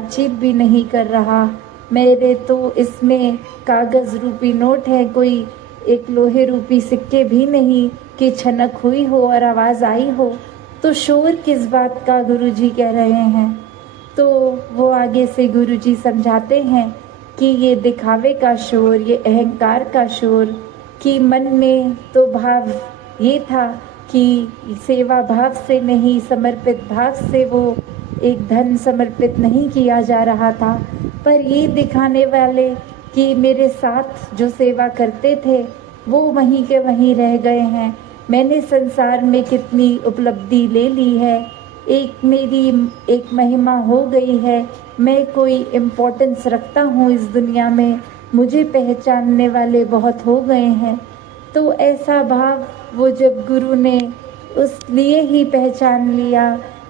बातचीत भी नहीं कर रहा। मेरे तो इसमें कागज़ रूपी नोट है, कोई एक लोहे रूपी सिक्के भी नहीं कि छनक हुई हो और आवाज़ आई हो। तो शोर किस बात का गुरुजी कह रहे हैं। तो वो आगे से गुरुजी समझाते हैं कि ये दिखावे का शोर, ये अहंकार का शोर, कि मन में तो भाव ये था कि सेवा भाव से नहीं, समर्पित भाव से वो एक धन समर्पित नहीं किया जा रहा था। पर ये दिखाने वाले कि मेरे साथ जो सेवा करते थे वो वहीं के वहीं रह गए हैं। मैंने संसार में कितनी उपलब्धि ले ली है, एक मेरी एक महिमा हो गई है, मैं कोई इम्पोर्टेंस रखता हूँ इस दुनिया में, मुझे पहचानने वाले बहुत हो गए हैं। तो ऐसा भाव वो जब गुरु ने उस लिए ही पहचान लिया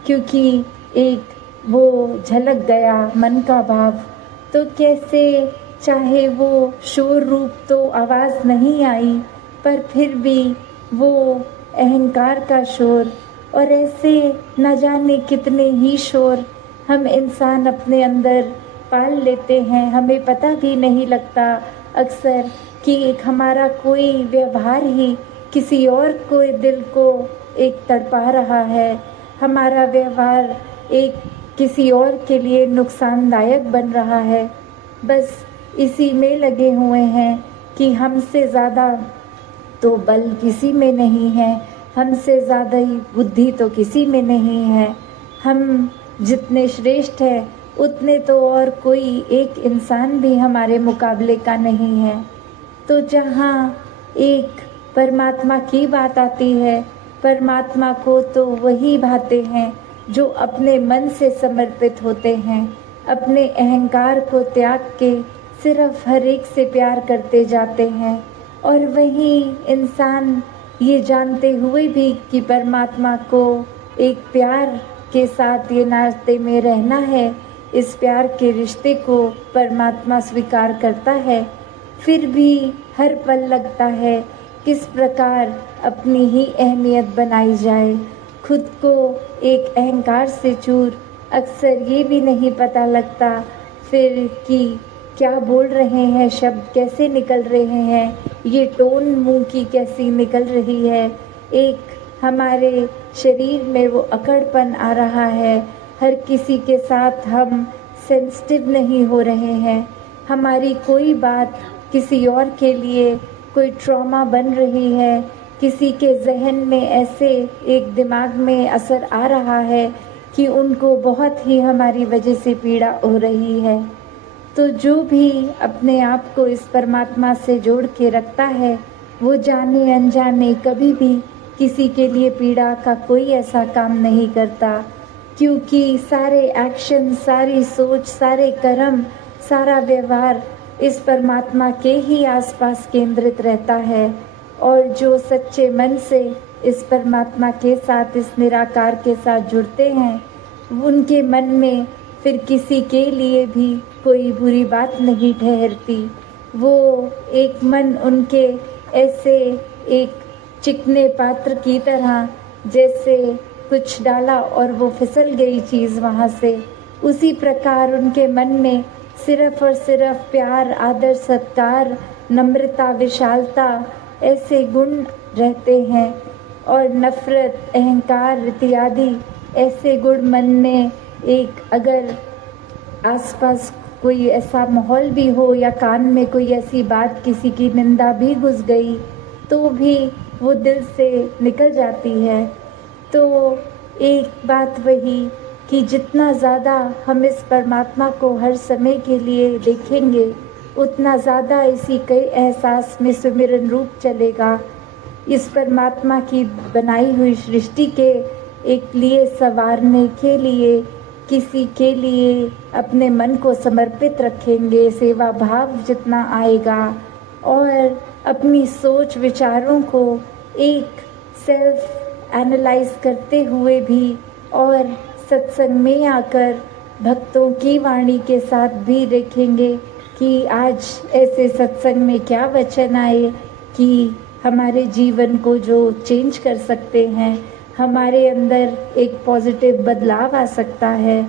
क्योंकि एक वो झलक गया मन का भाव। तो कैसे चाहे वो शोर रूप तो आवाज़ नहीं आई, पर फिर भी वो अहंकार का शोर, और ऐसे न जाने कितने ही शोर हम इंसान अपने अंदर पाल लेते हैं। हमें पता भी नहीं लगता अक्सर कि एक हमारा कोई व्यवहार ही किसी और को दिल को एक तड़पा रहा है, हमारा व्यवहार एक किसी और के लिए नुकसानदायक बन रहा है। बस इसी में लगे हुए हैं कि हमसे ज़्यादा तो बल किसी में नहीं है, हमसे ज़्यादा ही बुद्धि तो किसी में नहीं है। हम जितने श्रेष्ठ हैं उतने तो और कोई एक इंसान भी हमारे मुकाबले का नहीं है। तो जहाँ एक परमात्मा की बात आती है, परमात्मा को तो वही भाते हैं जो अपने मन से समर्पित होते हैं, अपने अहंकार को त्याग के सिर्फ हर एक से प्यार करते जाते हैं। और वही इंसान ये जानते हुए भी कि परमात्मा को एक प्यार के साथ ये नाते में रहना है, इस प्यार के रिश्ते को परमात्मा स्वीकार करता है, फिर भी हर पल लगता है किस प्रकार अपनी ही अहमियत बनाई जाए, खुद को एक अहंकार से चूर। अक्सर ये भी नहीं पता लगता फिर कि क्या बोल रहे हैं, शब्द कैसे निकल रहे हैं, ये टोन मुंह की कैसी निकल रही है, एक हमारे शरीर में वो अकड़पन आ रहा है। हर किसी के साथ हम सेंसिटिव नहीं हो रहे हैं, हमारी कोई बात किसी और के लिए कोई ट्रॉमा बन रही है, किसी के जहन में ऐसे एक दिमाग में असर आ रहा है कि उनको बहुत ही हमारी वजह से पीड़ा हो रही है। तो जो भी अपने आप को इस परमात्मा से जोड़ के रखता है वो जाने अनजाने कभी भी किसी के लिए पीड़ा का कोई ऐसा काम नहीं करता, क्योंकि सारे एक्शन, सारी सोच, सारे कर्म, सारा व्यवहार इस परमात्मा के ही आसपास केंद्रित रहता है। और जो सच्चे मन से इस परमात्मा के साथ, इस निराकार के साथ जुड़ते हैं, उनके मन में फिर किसी के लिए भी कोई बुरी बात नहीं ठहरती। वो एक मन उनके ऐसे एक चिकने पात्र की तरह, जैसे कुछ डाला और वो फिसल गई चीज़ वहाँ से, उसी प्रकार उनके मन में सिर्फ और सिर्फ प्यार, आदर, सत्कार, नम्रता, विशालता ऐसे गुण रहते हैं। और नफ़रत, अहंकार इत्यादि ऐसे गुण मन में एक अगर आसपास कोई ऐसा माहौल भी हो या कान में कोई ऐसी बात, किसी की निंदा भी घुस गई तो भी वो दिल से निकल जाती है। तो एक बात वही कि जितना ज़्यादा हम इस परमात्मा को हर समय के लिए देखेंगे उतना ज़्यादा इसी के एहसास में सुमिरन रूप चलेगा। इस परमात्मा की बनाई हुई सृष्टि के एक लिए संवारने के लिए, किसी के लिए अपने मन को समर्पित रखेंगे, सेवा भाव जितना आएगा, और अपनी सोच विचारों को एक सेल्फ एनालाइज करते हुए भी और सत्संग में आकर भक्तों की वाणी के साथ भी देखेंगे कि आज ऐसे सत्संग में क्या वचन आए कि हमारे जीवन को जो चेंज कर सकते हैं, हमारे अंदर एक पॉजिटिव बदलाव आ सकता है।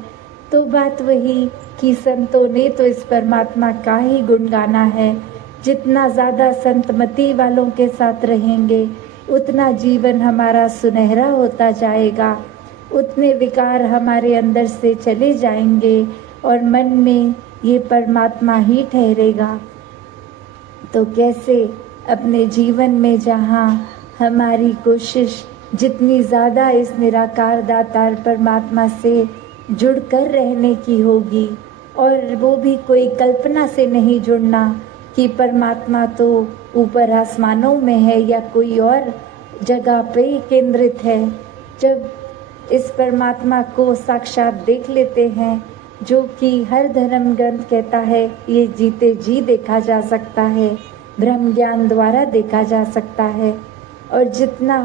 तो बात वही कि संतों ने तो इस परमात्मा का ही गुण गाना है। जितना ज़्यादा संतमति वालों के साथ रहेंगे उतना जीवन हमारा सुनहरा होता जाएगा, उतने विकार हमारे अंदर से चले जाएंगे और मन में ये परमात्मा ही ठहरेगा। तो कैसे अपने जीवन में जहाँ हमारी कोशिश जितनी ज़्यादा इस निराकार दातार परमात्मा से जुड़कर रहने की होगी, और वो भी कोई कल्पना से नहीं जुड़ना कि परमात्मा तो ऊपर आसमानों में है या कोई और जगह पे केंद्रित है। जब इस परमात्मा को साक्षात देख लेते हैं, जो कि हर धर्म ग्रंथ कहता है ये जीते जी देखा जा सकता है, ब्रह्म ज्ञान द्वारा देखा जा सकता है, और जितना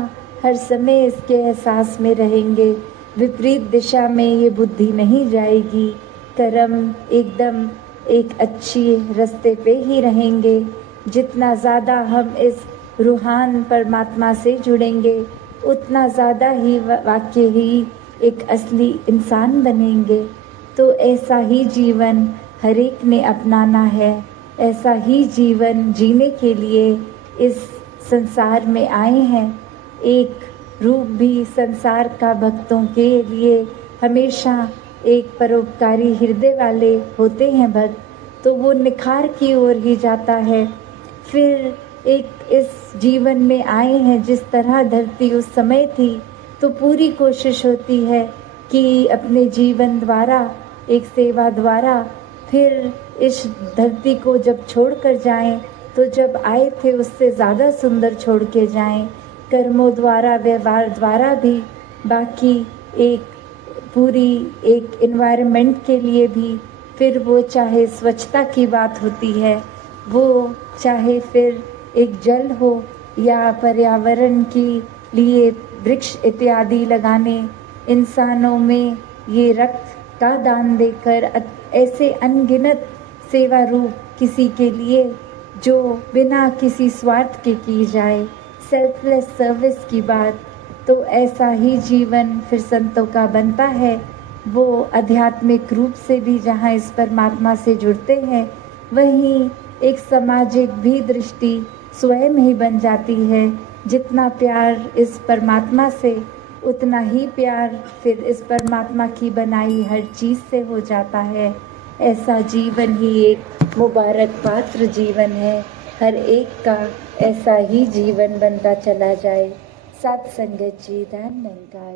हर समय इसके एहसास में रहेंगे विपरीत दिशा में ये बुद्धि नहीं जाएगी, कर्म एकदम एक अच्छी रास्ते पे ही रहेंगे। जितना ज़्यादा हम इस रूहान परमात्मा से जुड़ेंगे उतना ज़्यादा ही वाकई ही एक असली इंसान बनेंगे। तो ऐसा ही जीवन हर एक ने अपनाना है, ऐसा ही जीवन जीने के लिए इस संसार में आए हैं। एक रूप भी संसार का भक्तों के लिए हमेशा एक परोपकारी हृदय वाले होते हैं भक्त, तो वो निखार की ओर ही जाता है। फिर एक इस जीवन में आए हैं, जिस तरह धरती उस समय थी, तो पूरी कोशिश होती है कि अपने जीवन द्वारा, एक सेवा द्वारा फिर इस धरती को जब छोड़कर जाएं तो जब आए थे उससे ज़्यादा सुंदर छोड़ के जाएं, कर्मों द्वारा, व्यवहार द्वारा भी। बाकी एक पूरी एक एनवायरनमेंट के लिए भी, फिर वो चाहे स्वच्छता की बात होती है, वो चाहे फिर एक जल हो या पर्यावरण के लिए वृक्ष इत्यादि लगाने, इंसानों में ये रक्त का दान देकर ऐसे अनगिनत सेवा रूप किसी के लिए जो बिना किसी स्वार्थ के की जाए, सेल्फलेस सर्विस की बात, तो ऐसा ही जीवन फिर संतों का बनता है। वो आध्यात्मिक रूप से भी जहाँ इस परमात्मा से जुड़ते हैं, वहीं एक सामाजिक भी दृष्टि स्वयं ही बन जाती है। जितना प्यार इस परमात्मा से, उतना ही प्यार फिर इस परमात्मा की बनाई हर चीज़ से हो जाता है। ऐसा जीवन ही एक मुबारक पात्र जीवन है। हर एक का ऐसा ही जीवन बनता चला जाए। सत संगत जी, धन निरंकार।